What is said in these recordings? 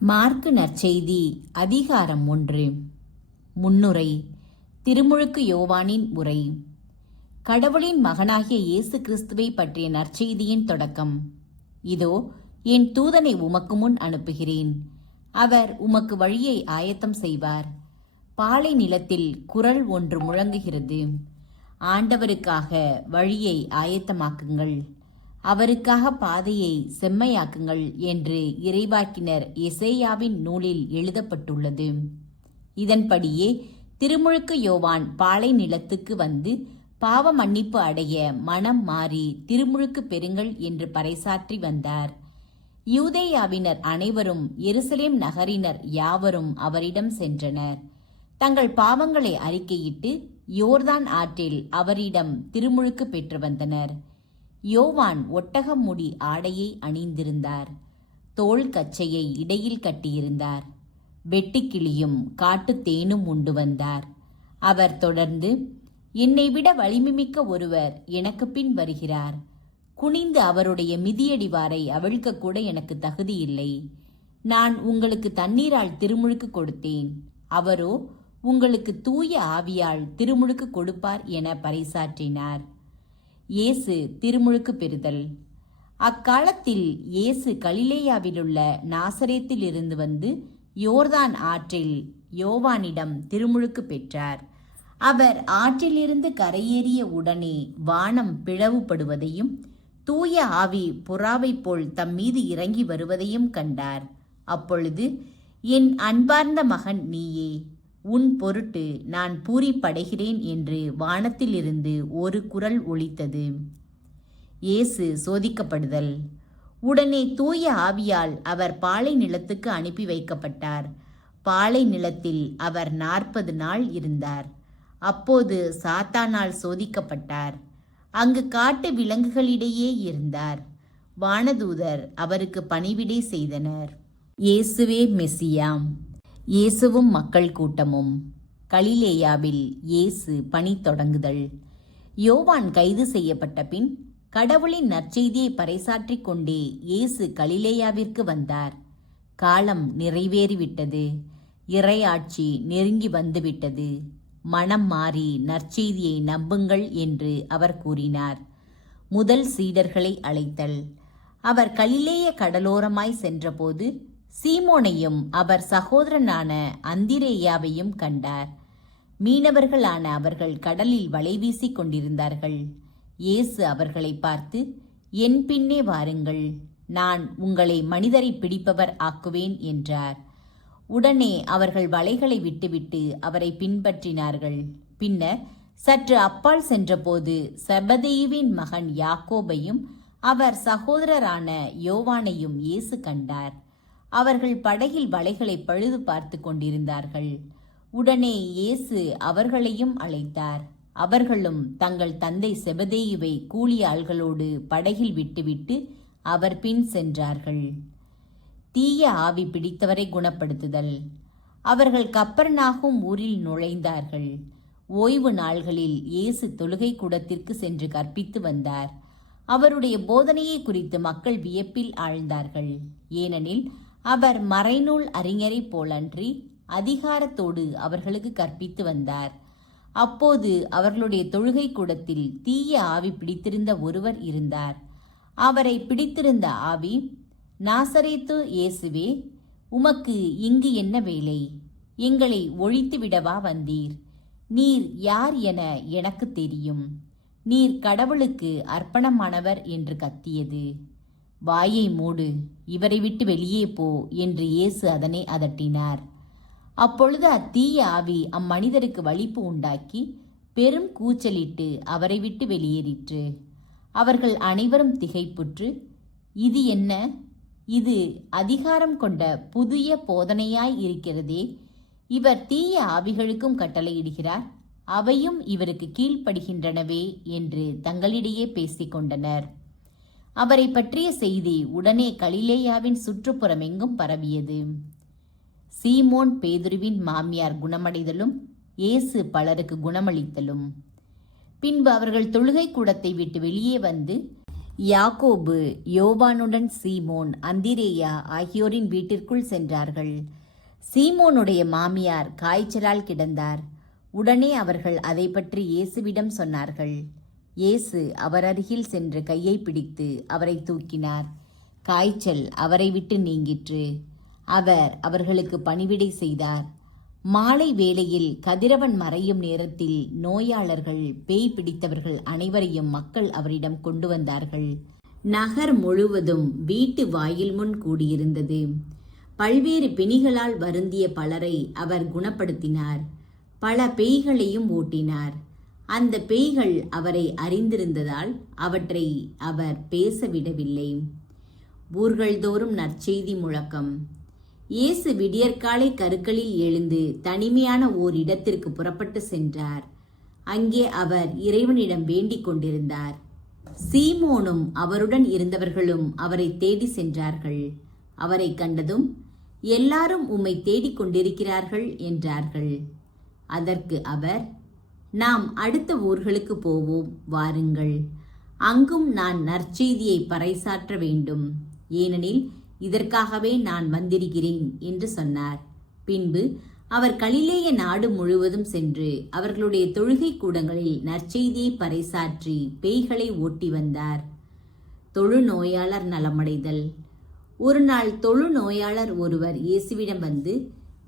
Mark நற்செய்தி அதிகாரம் 1. முன்னுரை. திருமுழுக்கு யோவானின் உரை. கடவுளின் மகனாகிய இயேசு கிறிஸ்துவை பற்றிய நற்செய்தியின் தொடக்கம். இதோ என் தூதனை உமக்கு முன் அனுப்புகிறேன். அவர் உமக்கு வழியை ஆயத்தம் செய்வார். பாலை நிலத்தில் குரல் ஒன்று முழங்குகிறது. ஆண்டவருக்காக வழியை ஆயத்தமாக்குங்கள், அவருக்காக பாதையை செம்மையாக்குங்கள் என்று இறைவாக்கினர் எசேயாவின் நூலில் எழுதப்பட்டுள்ளது. இதன்படியே திருமுழுக்கு யோவான் பாலை நிலத்துக்கு வந்து பாவ மன்னிப்பு அடைய மனம் மாறி திருமுழுக்கு பெறுங்கள் என்று பறைசாற்றி வந்தார். யூதேயாவினர் அனைவரும் எருசலேம் நகரினர் யாவரும் அவரிடம் சென்றனர். தங்கள் பாவங்களை அறிக்கையிட்டு யோர்தான் ஆற்றில் அவரிடம் திருமுழுக்கு பெற்று வந்தனர். யோவான் ஒட்டகம் முடி ஆடையை அணிந்திருந்தார். தோள் கச்சையை இடையில் கட்டியிருந்தார். வெட்டுக்கிளியும் காட்டுத் தேனும் உண்டு வந்தார். அவர் தொடர்ந்து, என்னை விட வலிமைமிக்க ஒருவர் எனக்கு பின் வருகிறார். குனிந்து அவருடைய மிதியடிவாரை அவிழ்க்கக்கூட எனக்கு தகுதியில்லை. நான் உங்களுக்கு தண்ணீரால் திருமுழுக்கு கொடுத்தேன், அவரோ உங்களுக்கு தூய ஆவியால் திருமுழுக்கு கொடுப்பார் என பறைசாற்றினார். இயேசு திருமுழுக்கு பெறுதல். அக்காலத்தில் இயேசு கலிலேயாவிலுள்ள நாசரேத்தில் இருந்து வந்து யோர்தான் ஆற்றில் யோவானிடம் திருமுழுக்கு பெற்றார். அவர் ஆற்றிலிருந்து கரையேறிய உடனே வானம் பிளவுபடுவதையும் தூய ஆவி புறாவைப் போல் தம் மீது இறங்கி வருவதையும் கண்டார். அப்பொழுது, என் அன்பார்ந்த மகன் நீயே, உன் பொருட்டு நான் பூரிப்படைகிறேன் என்று வானத்திலிருந்து ஒரு குரல் ஒலித்தது. இயேசு சோதிக்கப்படுதல். உடனே தூய ஆவியால் அவர் பாலை நிலத்துக்கு அனுப்பி வைக்கப்பட்டார். பாலை நிலத்தில் அவர் 40 நாள் இருந்தார். அப்போது சாத்தானால் சோதிக்கப்பட்டார். அங்கு காட்டு விலங்குகளிடையே இருந்தார். வானதூதர் அவருக்கு பணிவிடை செய்தனர். இயேசுவே மெசியா. இயேசுவும் மக்கள் கூட்டமும். கலிலேயாவில் இயேசு பணி தொடங்குதல். யோவான் கைது செய்யப்பட்ட பின் கடவுளின் நற்செய்தியை பறைசாற்றிக் கொண்டே இயேசு கலிலேயாவிற்கு வந்தார். காலம் நிறைவேறிவிட்டது. இறையாட்சி நெருங்கி வந்துவிட்டது. மனம் மாறி நற்செய்தியை நம்புங்கள் என்று அவர் கூறினார். முதல் சீடர்களை அழைத்தல். அவர் கலிலேய கடலோரமாய் சென்றபோது சீமோனையும் அவர் சகோதரனான அந்திரேயாவையும் கண்டார். மீனவர்களான அவர்கள் கடலில் வலை வீசிக் கொண்டிருந்தார்கள். இயேசு அவர்களை பார்த்து, என் பின்னே வாருங்கள், நான் உங்களை மனிதரை பிடிப்பவர் ஆக்குவேன் என்றார். உடனே அவர்கள் வலைகளை விட்டுவிட்டு அவரை பின்பற்றினார்கள். பின்னர் சற்று அப்பால் சென்றபோது செபதேயுவின் மகன் யாக்கோபையும் அவர் சகோதரரான யோவானையும் இயேசு கண்டார். அவர்கள் படகில் வலைகளை பழுது பார்த்து கொண்டிருந்தார்கள். உடனே இயேசு அவர்களையும் அழைத்தார். அவர்களும் தங்கள் தந்தை செபதேயுவை கூலி ஆள்களோடு படகில் விட்டுவிட்டு அவர் பின் சென்றார்கள். தீய ஆவி பிடித்தவரை குணப்படுத்துதல். அவர்கள் கப்பர்நாகும் ஊரில் நுழைந்தார்கள். ஓய்வு நாள்களில் இயேசு தொழுகை கூடத்திற்கு சென்று கற்பித்து வந்தார். அவருடைய போதனையை குறித்து மக்கள் வியப்பில் ஆழ்ந்தார்கள். ஏனெனில் அவர் மறைநூல் அறிஞரை போலன்றி அதிகாரத்தோடு அவர்களுக்கு கற்பித்து வந்தார். அப்போது அவர்களுடைய தொழுகை கூடத்தில் தீய ஆவி பிடித்திருந்த ஒருவர் இருந்தார். அவரை பிடித்திருந்த ஆவி, நாசரேத்து இயேசுவே, உமக்கு இங்கு என்ன வேலை? எங்களை ஒழித்துவிடவா வந்தீர்? நீர் யார் என எனக்கு தெரியும். நீர் கடவுளுக்கு அர்ப்பணமானவர் என்று கத்தியது. வாயை மூடு, இவரை விட்டு வெளியே போ என்று இயேசு அதனை அதட்டினார். அப்பொழுது அத்தீய ஆவி அம்மனிதருக்கு வலிப்பு உண்டாக்கி பெரும் கூச்சலிட்டு அவரை விட்டு வெளியேறிற்று. அவர்கள் அனைவரும் திகைப்புற்று, இது என்ன? இது அதிகாரம் கொண்ட புதிய போதனையாய் இருக்கிறதே. இவர் தீய ஆவிகளுக்கும் கட்டளையிடுகிறார், அவையும் இவருக்கு கீழ்ப்படுகின்றனவே என்று தங்களிடையே பேசிக்கொண்டனர். அவரை பற்றிய செய்தி உடனே கலிலேயாவின் சுற்றுப்புறமெங்கும் பரவியது. சீமோன் பேதுருவின் மாமியார் குணமடைதலும் இயேசு பலருக்கு குணமளித்தலும். பின்பு அவர்கள் தொழுகை கூடத்தை விட்டு வெளியே வந்து யாக்கோபு, யோவானுடன் சீமோன், அந்திரேயா ஆகியோரின் வீட்டிற்குள் சென்றார்கள். சீமோனுடைய மாமியார் காய்ச்சலால் கிடந்தார். உடனே அவர்கள் அதை பற்றி இயேசுவிடம் சொன்னார்கள். இயேசு அவர் அருகில் சென்று கையை பிடித்து அவரை தூக்கினார். காய்ச்சல் அவரை விட்டு நீங்கிற்று. அவர் அவர்களுக்கு பணிவிடை செய்தார். மாலை வேளையில் கதிரவன் மறையும் நேரத்தில் நோயாளர்கள், பேய் பிடித்தவர்கள் அனைவரையும் மக்கள் அவரிடம் கொண்டு வந்தார்கள். நகர் முழுவதும் வீட்டு வாயில் முன் கூடியிருந்தது. பல்வேறு பிணிகளால் வருந்திய பலரை அவர் குணப்படுத்தினார். பல பேய்களையும் ஓட்டினார். அந்த பேய்கள் அவரை அறிந்திருந்ததால் அவற்றை அவர் பேசவிடவில்லை. ஊர்கள்தோறும் நற்செய்தி முழக்கம். இயேசு விடியற்காலை கருக்களில் எழுந்து தனிமையான ஓர் இடத்திற்கு புறப்பட்டு சென்றார். அங்கே அவர் இறைவனிடம் வேண்டிக் கொண்டிருந்தார். சீமோனும் அவருடன் இருந்தவர்களும் அவரை தேடி சென்றார்கள். அவரை கண்டதும், எல்லாரும் உம்மை தேடிக் கொண்டிருக்கிறார்கள் என்றார்கள். அதற்கு அவர், நாம் அடுத்த ஊர்களுக்கு போவோம், வாருங்கள். அங்கும் நான் நற்செய்தியை பறைசாற்ற வேண்டும், ஏனெனில் இதற்காகவே நான் வந்திருக்கிறேன் என்று சொன்னார். பின்பு அவர் கலிலேய நாடு முழுவதும் சென்று அவர்களுடைய தொழுகை கூடங்களில் நற்செய்தியை பறைசாற்றி பேய்களை ஓட்டி வந்தார். தொழுநோயாளர் நலமடைதல். ஒரு நாள் தொழுநோயாளர் ஒருவர் இயேசுவிடம் வந்து,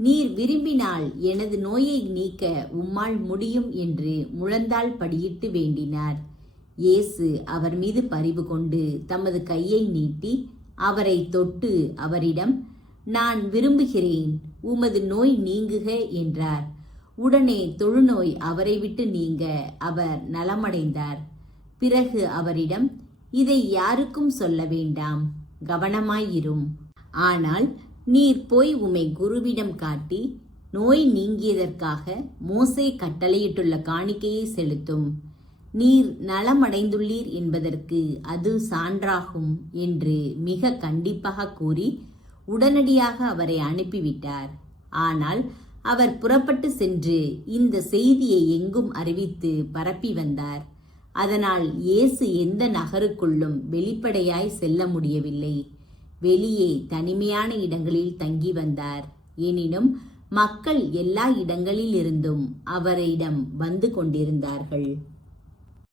நீர் விரும்பினால் எனது நோயை நீக்க உம்மால் முடியும் என்று முழந்தாள் படியிட்டு வேண்டினார். இயேசு அவர் மீது பரிவு கொண்டு தமது கையை நீட்டி அவரை தொட்டு அவரிடம், நான் விரும்புகிறேன், உமது நோய் நீங்குக என்றார். உடனே தொழுநோய் அவரை விட்டு நீங்க அவர் நலமடைந்தார். பிறகு அவரிடம், இதை யாருக்கும் சொல்ல வேண்டாம், கவனமாயிரும். ஆனால் நீர் போய் உம்மை குருவிடம் காட்டி நோய் நீங்கியதற்காக மோசே கட்டளையிட்டுள்ள காணிக்கையை செலுத்தும். நீர் நலமடைந்துள்ளீர் என்பதற்கு அது சான்றாகும் என்று மிக கண்டிப்பாக கூறி உடனடியாக அவரை அனுப்பிவிட்டார். ஆனால் அவர் புறப்பட்டு சென்று இந்த செய்தியை எங்கும் அறிவித்து பரப்பி வந்தார். அதனால் இயேசு எந்த நகருக்குள்ளும் வெளிப்படையாய் செல்ல முடியவில்லை. வெளியே தனிமையான இடங்களில் தங்கி வந்தார். எனினும் மக்கள் எல்லா இடங்களிலிருந்தும் அவரிடம் வந்து கொண்டிருந்தார்கள்.